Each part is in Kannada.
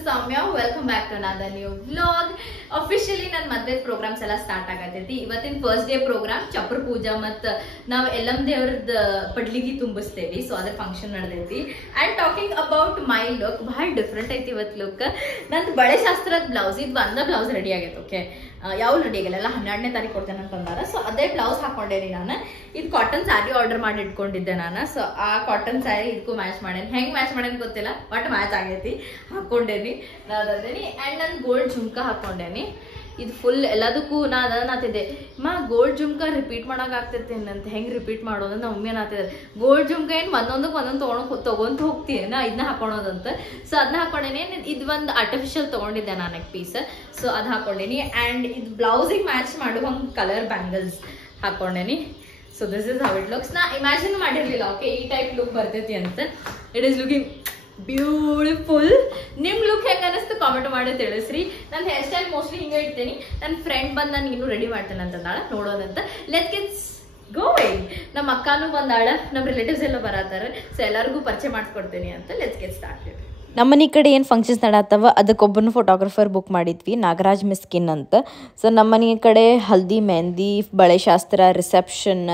is Soumya. Welcome back to another new vlog. Officially ನನ್ನ ಮದುವೆ ಪ್ರೋಗ್ರಾಮ್ಸ್ ಎಲ್ಲ ಸ್ಟಾರ್ಟ್ ಆಗತೈತಿ. ಇವತ್ತಿನ ಫಸ್ಟ್ ಡೇ ಪ್ರೋಗ್ರಾಮ್ ಚಪ್ರ ಪೂಜಾ ಮತ್ತು ನಾವು ಎಲ್ಲಂ ದೇವ್ರದ ಪಡ್ಲಿಗಿ ತುಂಬಿಸ್ತೇವಿ. ಸೊ ಅದ್ರ ಫಂಕ್ಷನ್ ನಡೆದೈತಿ. And talking about my look, ಬಹಳ ಡಿಫ್ರೆಂಟ್ ಐತಿ ಇವತ್ತು ಲುಕ್. ನಂದು ಬಳೆ ಶಾಸ್ತ್ರದ ಬ್ಲೌಸ್, ಇದು ಒಂದ ಬ್ಲೌಸ್ ರೆಡಿ ಆಗೈತೆ. ಓಕೆ, ಯಾವ ರೆಡಿ ಆಗಿಲ್ಲ, 12ನೇ ತಾರೀಕು ಕೊಡ್ತೇನೆ ಅಂತ ಅಂದಾರ. ಸೊ ಅದೇ ಬ್ಲೌಸ್ ಹಾಕೊಂಡೇನಿ ನಾನು. ಇದು ಕಾಟನ್ ಸ್ಯಾರಿ ಆರ್ಡರ್ ಮಾಡಿ ಇಟ್ಕೊಂಡಿದ್ದೆ ನಾನು. ಸೊ ಆ ಕಾಟನ್ ಸ್ಯಾರಿ ಇದಕ್ಕೂ ಮ್ಯಾಚ್ ಮಾಡೇನಿ. ಹೆಂಗ್ ಮ್ಯಾಚ್ ಮಾಡೇನಿ ಗೊತ್ತಿಲ್ಲ, ಬಟ್ ಮ್ಯಾಚ್ ಆಗೈತಿ. ಹಾಕೊಂಡೇನಿ ನಾದೇನಿ. ಅಂಡ್ ನಾನು ಗೋಲ್ಡ್ ಜುಮ್ಕ ಹಾಕೊಂಡೇನಿ. ಇದು ಫುಲ್ ಎಲ್ಲದಕ್ಕೂ ನಾತಿದ್ದೆ ಗೋಲ್ಡ್ ಜುಮ್ಕ ರಿಪೀಟ್ ಮಾಡಕ್ ಆಗ್ತೈತಿ ಅಂತ. ಹೆಂಗ್ ರಿಪೀಟ್ ಮಾಡೋದು ನಮ್ಮ ಮಮ್ಮಿ ನಾತಿದ್ದಾರೆ. ಗೋಲ್ಡ್ ಜುಮ್ಕ ಏನ್ ಒಂದೊಂದಕ್ಕೆ ಒಂದೊಂದು ತಗೊಂತ ಹೋಗ್ತೀನ, ಇದನ್ನ ಹಾಕೊಳೋದಂತ. ಸೊ ಅದನ್ನ ಹಾಕೊಂಡೇನಿ. ಇದು ಒಂದು ಆರ್ಟಿಫಿಷಿಯಲ್ ತಗೊಂಡಿದ್ದೆ ನಾನು ಪೀಸ್. ಸೊ ಅದ್ ಹಾಕೊಂಡೇನಿ. ಅಂಡ್ ಇದು ಬ್ಲೌಸಿಗೆ ಮ್ಯಾಚ್ ಮಾಡುವಂಗ್ ಕಲರ್ ಬ್ಯಾಂಗಲ್ಸ್ ಹಾಕೊಂಡೇನಿ. So this is how it looks. ನಾ ಇಮ್ಯಾಜಿನ್ ಮಾಡಿರ್ಲಿಲ್ಲ ಓಕೆ ಈ ಟೈಪ್ ಲುಕ್ ಬರ್ತೈತಿ ಅಂತ. It is looking beautiful. ನಿಮ್ ಲುಕ್ ಹೆಂಗ ಅನಿಸ್ತು ಕಾಮೆಂಟ್ ಮಾಡಿ ತಿಳಿಸ್ರಿ. ನನ್ನ ಹೇರ್ ಸ್ಟೈಲ್ ಮೋಸ್ಟ್ಲಿ ಹಿಂಗೆ ಇಡ್ತೀನಿ. ನನ್ನ ಫ್ರೆಂಡ್ ಬಂದು ನಾನು ಇನ್ನೂ ರೆಡಿ ಮಾಡ್ತೇನೆ ಅಂತಂದಾಳ, ನೋಡೋದಂತ. Let gets going. ನಮ್ಮ ಅಕ್ಕನೂ ಬಂದಾಳ, ನಮ್ಮ ರಿಲೇಟಿವ್ಸ್ ಎಲ್ಲ ಬರತ್ತಾರೆ. ಸೊ ಎಲ್ಲರಿಗೂ ಪರಿಚಯ ಮಾಡ್ಕೊಡ್ತೀನಿ ಅಂತ. Let's get started. ನಮ್ಮನೆ ಕಡೆ ಏನು ಫಂಕ್ಷನ್ಸ್ ನಡತ್ತವ ಅದಕ್ಕೊಬ್ಬನ ಫೋಟೋಗ್ರಫರ್ ಬುಕ್ ಮಾಡಿದ್ವಿ, ನಾಗರಾಜ್ ಮಿಸ್ಕಿನ್ ಅಂತ. ಸೊ ನಮ್ಮನೆ ಕಡೆ ಹಲ್ದಿ, ಮೆಹಂದಿ, ಬಳೆ ಶಾಸ್ತ್ರ, ರಿಸೆಪ್ಷನ್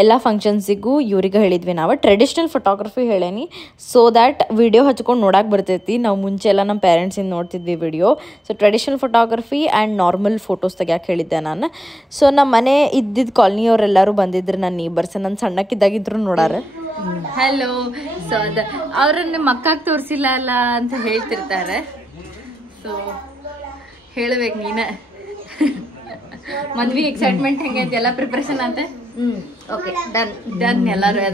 ಎಲ್ಲ ಫಂಕ್ಷನ್ಸಿಗೂ ಇವ್ರಿಗೆ ಹೇಳಿದ್ವಿ ನಾವು. ಟ್ರೆಡಿಷ್ನಲ್ ಫೋಟೋಗ್ರಫಿ ಹೇಳೇನಿ, ಸೊ ದ್ಯಾಟ್ ವಿಡಿಯೋ ಹಚ್ಕೊಂಡು ನೋಡಕ್ಕೆ ಬರ್ತೈತಿ. ನಾವು ಮುಂಚೆ ಎಲ್ಲ ನಮ್ಮ ಪೇರೆಂಟ್ಸಿಂದ ನೋಡ್ತಿದ್ವಿ video. So traditional photography and normal photos ತೆಗಿಯಕ್ಕೆ ಹೇಳಿದ್ದೆ ನಾನು. ಸೊ ನಮ್ಮ ಮನೆ ಇದ್ದಿದ್ದು ಕಾಲನಿಯವರೆಲ್ಲರೂ ಬಂದಿದ್ರು, ನನ್ನ ನೇಬರ್ಸ್. ನನ್ನ ಸಣ್ಣಕ್ಕಿದ್ದಾಗಿದ್ರು ನೋಡಾರ. ಹಲೋ. ಸೊ ಅದ ಅವ್ರನ್ನ ನಿಮ್ಮ ಅಕ್ಕಾಗ ತೋರಿಸಿಲ್ಲ ಅಲ್ಲ ಅಂತ ಹೇಳ್ತಿರ್ತಾರೆ. ಸೊ ಹೇಳ್ಬೇಕು ನೀನ, ಮದ್ವಿ ಎಕ್ಸೈಟ್ಮೆಂಟ್ ಹೆಂಗೈತಿ, ಎಲ್ಲ ಪ್ರಿಪ್ರೇಷನ್ ಅಂತ? Okay, done done.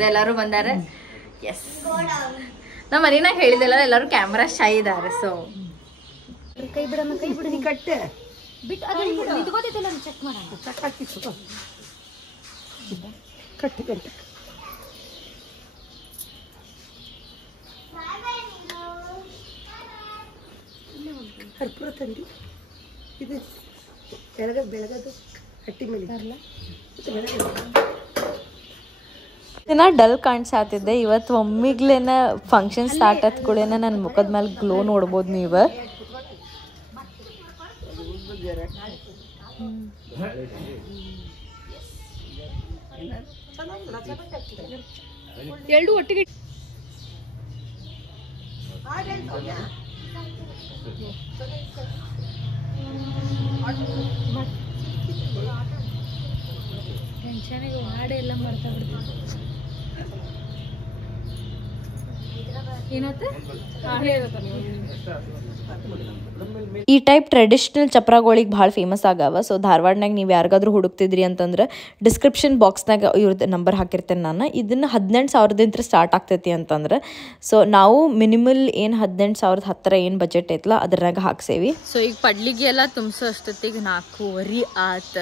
ಎಲ್ಲರೂ ಬಂದಾರೆ. ಎಸ್, ನಮ್ಮ ಮನೆಯಾಗ ಹೇಳಿದೆಲ್ಲ ಎಲ್ಲರೂ ಕ್ಯಾಮ್ರಾ ಶೈ ಇದಾರೆ. ಸೊ ಕೈ ಬಿಡಿ ಕಟ್ಟೆ ಬಿಟ್ಟು ಅದನ್ನ ಇಟ್ಕೋತಿದ್ದಿಲ್ಲ, ಚೆಕ್ ಮಾಡೋಣ. ಕಟ್ಟಿ ಕಟ್ಟಿ ಕರ್ಪೂರ ತಂಡಿ ಇದು ಬೆಳಗದು ಹಟ್ಟಿ ಮೇಲೆ ದಿನ ಡಲ್ ಕಾಣಿಸಾತಿದ್ದೆ. ಇವತ್ತು ಒಮ್ಮಿಗ್ಲೇನ ಫಂಕ್ಷನ್ ಸ್ಟಾರ್ಟ್ ಆದ ಕೂಡೇನ ನನ್ನ ಮುಖದ ಮೇಲೆ ಗ್ಲೋ ನೋಡ್ಬೋದು ನೀವು. ಎರಡು ಒಟ್ಟಿಗೆ ಟೆನ್ಷನಿಗೆ ಹಾಡೆ ಎಲ್ಲ ಮಾಡ್ತಾ ಬಿಡ್ತೀವಿ. ಈ ಟೈಪ್ ಟ್ರೆಡಿಷ್ನಲ್ ಚಪ್ರಗಳಿಗೆ ಭಾಳ ಫೇಮಸ್ ಆಗವ. ಸೊ ಧಾರವಾಡನಾಗ ನೀವು ಯಾರಿಗಾದ್ರೂ ಹುಡುಕ್ತಿದ್ರಿ ಅಂತಂದ್ರೆ ಡಿಸ್ಕ್ರಿಪ್ಷನ್ ಬಾಕ್ಸ್ನಾಗ ಇವ್ರದ್ದು ನಂಬರ್ ಹಾಕಿರ್ತೇನೆ ನಾನು. ಇದನ್ನು 18,000ದಿಂದ ಸ್ಟಾರ್ಟ್ ಆಗ್ತೈತಿ ಅಂತಂದ್ರೆ. ಸೊ ನಾವು ಮಿನಿಮಲ್ ಏನು 18,000 ಹತ್ತಿರ ಏನು ಬಜೆಟ್ ಐತಲ್ಲ ಅದ್ರಾಗ ಹಾಕ್ಸೇವಿ. ಸೊ ಈಗ ಪಡ್ಲಿಗೆ ಎಲ್ಲ ತುಂಬಿಸೋ ಅಷ್ಟೊತ್ತಿಗೆ 4:30 ಆತ.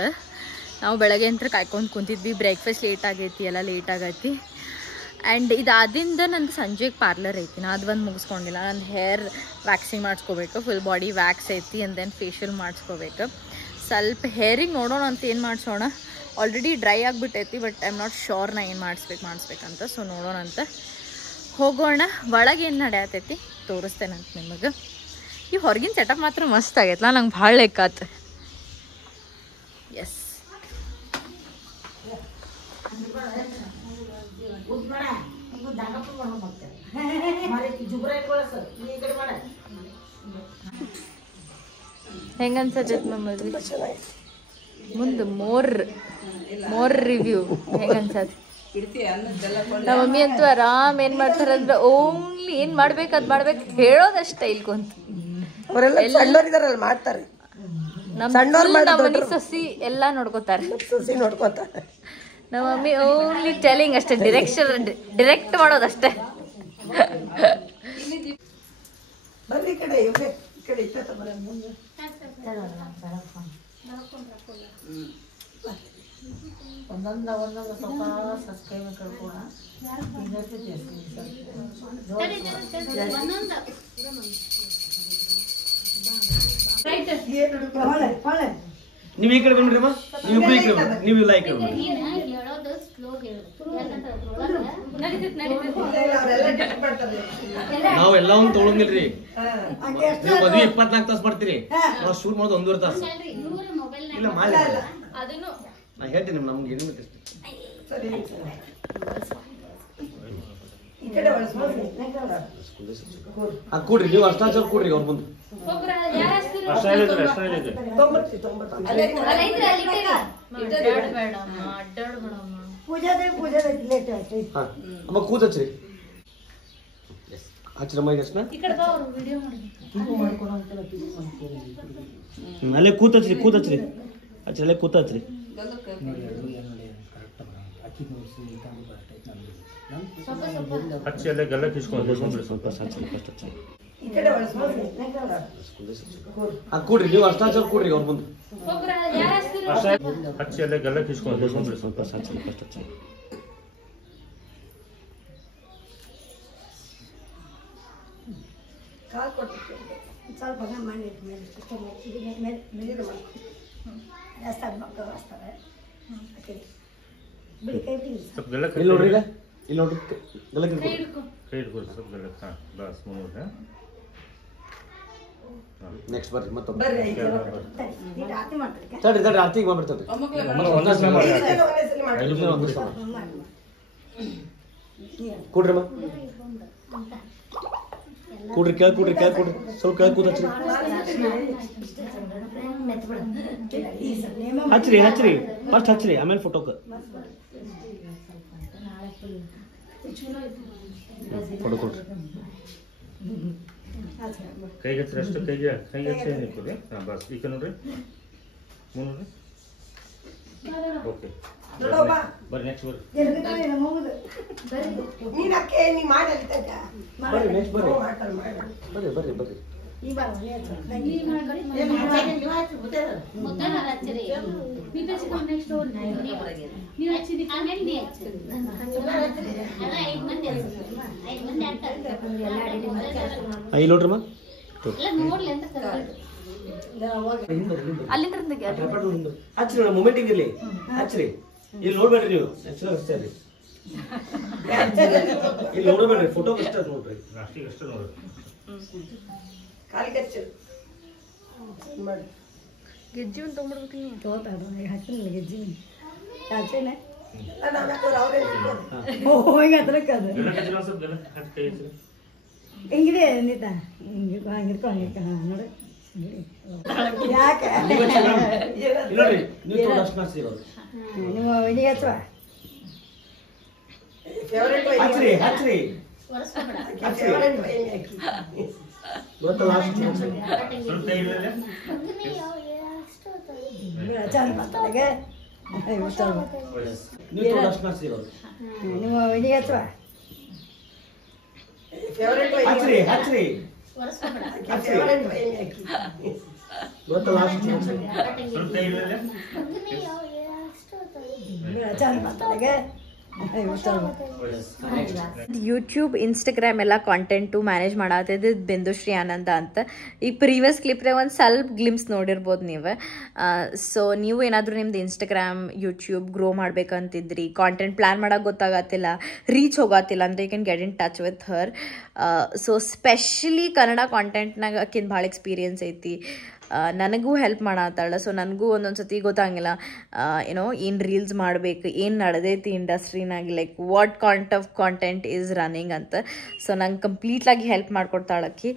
ನಾವು ಬೆಳಗ್ಗೆ ಅಂತ ಕಾಯ್ಕೊಂಡು ಕುಂತಿದ್ವಿ. ಬ್ರೇಕ್ಫಾಸ್ಟ್ ಲೇಟ್ ಆಗೈತಿ, ಎಲ್ಲ ಲೇಟ್ ಆಗೈತಿ. ಆ್ಯಂಡ್ ಇದಾದಿಂದ ನಂದು ಸಂಜೆಗೆ ಪಾರ್ಲರ್ ಐತಿ. ನಾ ಅದು ಒಂದು ಮುಗಿಸ್ಕೊಂಡಿಲ್ಲ. ನಂದು ಹೇರ್ ವ್ಯಾಕ್ಸಿಂಗ್ ಮಾಡಿಸ್ಕೋಬೇಕು, ಫುಲ್ ಬಾಡಿ ವ್ಯಾಕ್ಸ್ ಐತಿ. ಆ್ಯಂಡ್ ದೆನ್ ಫೇಶಿಯಲ್ ಮಾಡಿಸ್ಕೋಬೇಕು. ಸ್ವಲ್ಪ ಹೇರಿಗೆ ನೋಡೋಣ ಅಂತ ಏನು ಮಾಡಿಸೋಣ. ಆಲ್ರೆಡಿ ಡ್ರೈ ಆಗಿಬಿಟ್ಟೈತಿ, but I am not sure ನಾ ಏನು ಮಾಡಿಸ್ಬೇಕಂತ. ಸೊ ನೋಡೋಣ ಅಂತ ಹೋಗೋಣ. ಒಳಗೆ ಏನು ನಡೆಯತೈತಿ ತೋರಿಸ್ತೇನಂತ ನಿಮಗೆ. ಈ ಹೊರಗಿನ ಸೆಟಪ್ ಮಾತ್ರ ಮಸ್ತ್ ಆಗೈತಲ್ಲ, ನಂಗೆ ಭಾಳ ಲೆಕ್ಕಾತ. ಎಸ್, ಹೆಂಗ ಅನ್ಸತೈತಿ ನಮ್ಮಲ್ಲಿ ಮುಂದೆ ಮೋರ್ ರಿವ್ಯೂ ಹೆಂಗ ಅನ್ಸತ್? ನಮ್ಮ ಮಮ್ಮಿ ಅಂತೂ ಆರಾಮ್ ಏನ್ ಮಾಡ್ತಾರಂದ್ರೆ ಓನ್ಲಿ ಏನ್ ಮಾಡ್ಬೇಕು ಅದ್ ಮಾಡ್ಬೇಕು ಹೇಳೋದಷ್ಟೇ ಇಲ್ಕೊಂತ. ಮಾಡ್ತಾರೆ. ನಮ್ಮ ಮನೆ ಸೊಸಿ ಎಲ್ಲಾ ನೋಡ್ಕೋತಾರೆ. ನಮ್ಮ ಮಮ್ಮಿ ಓನ್ಲಿ ಟೆಲಿಂಗ್ ಅಷ್ಟೇ, ಡಿರೆಕ್ಟ್ ಮಾಡೋದಷ್ಟೇ. ಬರ್ರಿ ಈ ಕಡೆ ಒಂದೊಂದು ಸ್ವಲ್ಪ ಸಬ್ಸ್ಕ್ರೈಬ್ ಕಳ್ಕೋಣ. ನೀವು ಈ ಕಡೆ ಬಂದ್ರಿ, ನೀವು ಇಲ್ಲ ಈ ಕಡೆ ನಾವೆಲ್ಲ ಒಂದು ತೊಗೊಂಡಿಲ್ರಿ. ನೀವು ಮದುವೆ 24 ತಾಸು ಮಾಡ್ತೀರಿ, ನಾವು ಶೂಟ್ ಮಾಡೋದು 1.5 ತಾಸು. ಇಲ್ಲ ಮಾಡಿ ಅದನ್ನು ನಾ ಹೇಳ್ತೀನಿ ನಮ್ಗೆ ಏನು ಸರಿ ಈ ಕಡೆ ಕೂಡ್ರಿ, ನೀವು ಅಷ್ಟಾಚಾರ ಕೂಡ್ರಿ ಅವ್ರ ಮುಂದೆ. ಅಮ್ಮ ಕೂತ್ ಹಚ್ಚ್ರಿ, ಹಚ್ಚಿರಮ್ಮ ಈಗ ಅಲ್ಲೇ ಕೂತ್ ಹಚ್ಚ್ರಿ, ಹಚ್ಚ್ರಿ ಅಲ್ಲೇ ಕೂತ್ ಹಚ್ಚ್ರಿ. ಹಚ್ಚಿ ಅಲ್ಲೇ ಗಲ್ಲ ಕಿಸ್ಕೊಂಡು ಸ್ವಲ್ಪ ಕೂಡ್ರಿ, ನೀವು ಅಷ್ಟಾಚಾರ ಕೂಡ್ರಿ ಅವ್ರ ಮುಂದೆ. ಹಚ್ಚಿ ಅಲ್ಲೇ ಗಲ್ಲ ಕಿಸ್ಕೊಂಡು ಸ್ವಲ್ಪ ಸ್ವಲ್ಪ ಮಾಡಿ ಸ್ವಲ್ಪ ಗಲ್ಲ ಇಲ್ಲಿ ನೋಡ್ರಿ, ಇಲ್ಲಿ ನೋಡ್ರಿ ಗಲ್ಲ ಕೈ ಹಿಡ್ಕೊಳ್ರಿ ಸ್ವಲ್ಪ ಗಲ್ಲ. ಹಾಂ ಬಸ್ ಮುಂದೆ. ನೆಕ್ಸ್ಟ್ ಬರ್ರಿ ಮತ್ತೊಬ್ಬ ಮಾಡ್ತಾರೆ ತಡ್ರಿ ಆರ್ತಿಗೆ ಮಾಡ್ಬಿಡ್ತೇವೆ. ಕೂಡ್ರಮ್ಮ ಕೂಡ್ರಿ, ಕೆಳಗೆ ಕೂಡ್ರಿ, ಸ್ವಲ್ಪ ಕೆಳಗೆ ಕೂತ್ ಹಚ್ಚ್ರಿ, ಫಸ್ಟ್ ಹಚ್ಚ್ರಿ, ಆಮೇಲೆ ಫೋಟೋಕ್ಕೆ ಫೋಟೋ ಕೊಡ್ರಿ. ಕೈಗೆ ಹಚ್ಚಿರಿ ಅಷ್ಟು, ಕೈಗೆ ಹಚ್ಚಿ ನಿಂತ್ಕೊರಿ. ಹಾಂ ಬಸ್ ಈಗ ನೋಡ್ರಿ ಮುಂದೆ ನೋಡ್ರಿ. ಓಕೆ ಬರ್ರಿ ನೆಕ್ಸ್ಟ್ ಬರ್ರಿ. ಬರ್ರಿ ನೆಕ್ಸ್ಟ್ ಬರ್ರಿ, ಬರ್ರಿ ಬರ್ರಿ. ಇಲ್ಲಿ ನೋಡ್ರಮ್ಮ, ಹಚ್ಚ್ರಿ, ಮೂಮೆಂಟಿಂಗ್ ಇರ್ಲಿ, ಹಚ್ಚ್ರಿ. ಇಲ್ಲಿ ನೋಡ್ಬೇಡ್ರಿ, ನೀವು ನ್ಯಾಚುರಲ್ ಅಷ್ಟೇ ರೀ, ಇಲ್ಲಿ ನೋಡ್ಬೇಡ್ರಿ, ಫೋಟೋ ಅಷ್ಟೇ ನೋಡ್ರಿ. ಲಾಸ್ಟಿಗೆ ಅಷ್ಟೇ ನೋಡ್ರಿ. ಗೆಜ್ಜಿ ಒಂದು ತೊಗೊಂಡ್ಬಿಡ್ಬೇಕು ನೀವು. ಗೆಜ್ಜಿ ಸ್ವಲ್ಪ ಗಲ್ಲ ಹಚ್ಚಿ ಕೈ ಹಚ್ಚಿರಿ. ಹಿಂಗಿದೆ ನೀತ ಹಂಗಿರ್ಕೊಂಡು ನೋಡಿ ಯಾಕೆ ನೋಡ್ರಿ, ನೀವು ತೋಡ ಅಷ್ಟು ಮಾಡ್ತೀವಿ ನಿಮ್ಮ ಇಲ್ಲಿಗೆ ಹಚ್ಚುವ ಹಚ್ಚ್ರಿ ಗೊತ್ತಲ್ಲ, ಸ್ವಲ್ಪ ಕೈ ಹಿಡಿದ್ರೆ ಚಂದ ಮಾತಾಡಗೆ ನೀವು ತೋಡ ಅಷ್ಟು ಮಾಡ್ತೀವಿ ನಿಮ್ಮ ಇಲ್ಲಿಗೆ ಹಚ್ಚುವ ಹಚ್ಚ್ರಿ ಗೊತ್ತಲ್ಲ, ಸ್ವಲ್ಪ ಕೈ ಹಿಡಿದ್ರೆ ಚಂದ ಮಾತಾಡಗೆ ಯೂಟ್ಯೂಬ್ ಇನ್ಸ್ಟಾಗ್ರಾಮ್ ಎಲ್ಲ ಕಾಂಟೆಂಟು ಮ್ಯಾನೇಜ್ ಮಾಡತ್ತಿದ್ದು ಬಿಂದುಶ್ರೀ ಆನಂದ ಅಂತ. ಈ ಪ್ರೀವಿಯಸ್ ಕ್ಲಿಪ್ನಾಗ ಒಂದು ಸ್ವಲ್ಪ ಗ್ಲಿಮ್ಸ್ ನೋಡಿರ್ಬೋದು ನೀವು. ಸೊ ನೀವು ಏನಾದರೂ ನಿಮ್ದು ಇನ್ಸ್ಟಾಗ್ರಾಮ್ ಯೂಟ್ಯೂಬ್ ಗ್ರೋ ಮಾಡ್ಬೇಕಂತಿದ್ರಿ, ಕಾಂಟೆಂಟ್ ಪ್ಲ್ಯಾನ್ ಮಾಡೋಕೆ ಗೊತ್ತಾಗತ್ತಿಲ್ಲ, ರೀಚ್ ಹೋಗತ್ತಿಲ್ಲ ಅಂದರೆ you can get in touch with her. So specially Kannada ಕಾಂಟೆಂಟ್ನಾಗ ಆಕಿನ ಭಾಳ ಎಕ್ಸ್ಪೀರಿಯನ್ಸ್ ಐತಿ. ನನಗೂ ಹೆಲ್ಪ್ ಮಾಡತ್ತಾಳ. ಸೊ ನನಗೂ ಒಂದೊಂದು ಸತಿ ಗೊತ್ತಾಗಿಲ್ಲ ಏನೋ ಏನು ರೀಲ್ಸ್ ಮಾಡಬೇಕು, ಏನು ನಡೆದೈತಿ ಇಂಡಸ್ಟ್ರಿನಾಗ, like what of content is running ಅಂತ. ಸೊ ನಂಗೆ ಕಂಪ್ಲೀಟ್ಲಾಗಿ ಹೆಲ್ಪ್ ಮಾಡ್ಕೊಡ್ತಾಳಕ್ಕಿ,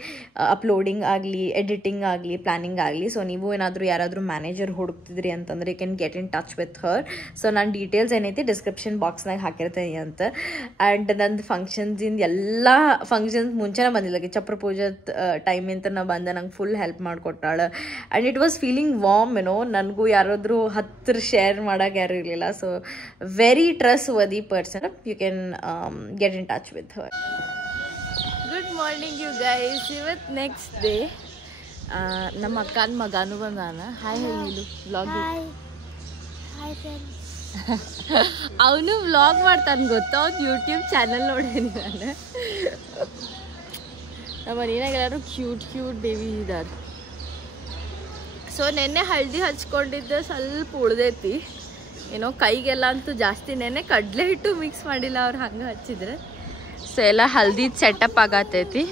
ಅಪ್ಲೋಡಿಂಗ್ ಆಗಲಿ, ಎಡಿಟಿಂಗ್ ಆಗಲಿ, ಪ್ಲ್ಯಾನಿಂಗ್ ಆಗಲಿ. ಸೊ ನೀವು ಏನಾದರೂ ಯಾರಾದರೂ ಮ್ಯಾನೇಜರ್ ಹುಡುಕ್ತಿದ್ರಿ ಅಂತಂದರೆ you can get in touch with her. So ನಾನು ಡೀಟೇಲ್ಸ್ ಏನೈತಿ ಡಿಸ್ಕ್ರಿಪ್ಷನ್ ಬಾಕ್ಸ್ನಾಗ ಹಾಕಿರ್ತೇನೆ ಅಂತ. ಆ್ಯಂಡ್ ನಂದು ಫಂಕ್ಷನ್ಸಿಂದ ಎಲ್ಲ ಫಂಕ್ಷನ್ಸ್ ಮುಂಚೆನೇ ಬಂದಿಲ್ಲ, ಚಪ್ರ ಪೂಜೆ ಟೈಮಿಂತ ನಾ ಬಂದೆ, ನಂಗೆ ಫುಲ್ ಹೆಲ್ಪ್ ಮಾಡಿಕೊಟ್ಟಾಳ. And it was feeling warm, ಏನೋ ನನಗೂ ಯಾರಾದರೂ ಹತ್ತಿರ ಶೇರ್ ಮಾಡೋಕೆ ಯಾರೂ ಇರಲಿಲ್ಲ. So very trustworthy person, you can get in touch with her. Good morning you guys. ಇವತ್ತು ನೆಕ್ಸ್ಟ್ ಡೇ. ನಮ್ಮ ಅಕ್ಕನ ಮಗನೂ ಬಂದಾನ. ಹಾಯ್ ಹೇಳು ವ್ಲಾಗ್. ಅವನು ವ್ಲಾಗ್ ಮಾಡ್ತಾನೆ ಗೊತ್ತಾ, ಅವ್ನು ಯೂಟ್ಯೂಬ್ ಚಾನಲ್ ನೋಡೀನಿ ನಾನು. ನಮ್ಮ ಮನೆಯಾಗ ಎಲ್ಲರೂ ಕ್ಯೂಟ್ ಬೇಬಿ ಇದ್ದಾರೆ. ಸೊ ನೆನ್ನೆ ಹಳದಿ ಹಚ್ಕೊಂಡಿದ್ದೆ ಸ್ವಲ್ಪ ಉಳ್ದೈತಿ, ಏನೋ ಕೈಗೆಲ್ಲ ಅಂತೂ ಜಾಸ್ತಿ. ನೆನ್ನೆ ಕಡಲೆ ಹಿಟ್ಟು ಮಿಕ್ಸ್ ಮಾಡಿಲ್ಲ ಅವ್ರು, ಹಂಗೆ ಹಚ್ಚಿದ್ರೆ. ಸೊ ಎಲ್ಲ ಹಲ್ದಿದು ಸೆಟಪ್ ಆಗತ್ತೈತಿ.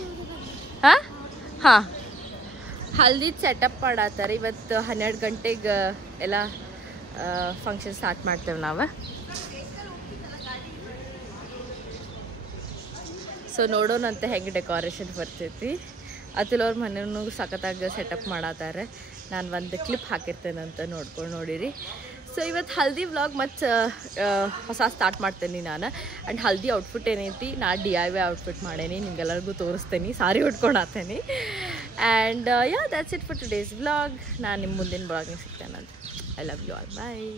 ಹಾಂ ಹಲ್ದಿ ಸೆಟಪ್ ಮಾಡತ್ತಾರೆ ಇವತ್ತು 12 ಗಂಟೆಗೆ ಎಲ್ಲ ಫಂಕ್ಷನ್ ಸ್ಟಾರ್ಟ್ ಮಾಡ್ತೇವೆ ನಾವು. ಸೊ ನೋಡೋಣಂತೆ ಹೆಂಗೆ ಡೆಕೋರೇಷನ್ ಬರ್ತೈತಿ. ಅತುಲ್ ಅವ್ರ ಮನೆಯೂ ಸಖತ್ತಾಗಿ ಸೆಟಪ್ ಮಾಡತ್ತಾರೆ. ನಾನು ಒಂದು ಕ್ಲಿಪ್ ಹಾಕಿರ್ತೇನಂತ ನೋಡ್ಕೊಂಡು ನೋಡಿರಿ. ಸೊ ಇವತ್ತು ಹಲ್ದಿ ವ್ಲಾಗ್ ಮತ್ತು ಹೊಸ ಸ್ಟಾರ್ಟ್ ಮಾಡ್ತೇನೆ ನಾನು. ಆ್ಯಂಡ್ ಹಲ್ದಿ ಔಟ್ಫಿಟ್ ಏನೈತಿ ನಾ DIY ಔಟ್ಫಿಟ್ ಮಾಡೇನಿ, ನಿಮ್ಗೆಲ್ಲರಿಗೂ ತೋರಿಸ್ತೇನೆ. ಸಾರಿ ಉಟ್ಕೊಳತ್ತೇನೆ. And yeah that's it for today's vlog. ನಾನು ನಿಮ್ಮ ಮುಂದಿನ ವ್ಲಾಗ್ನ ಸಿಗ್ತೇನಂತ. I love you all. Bye.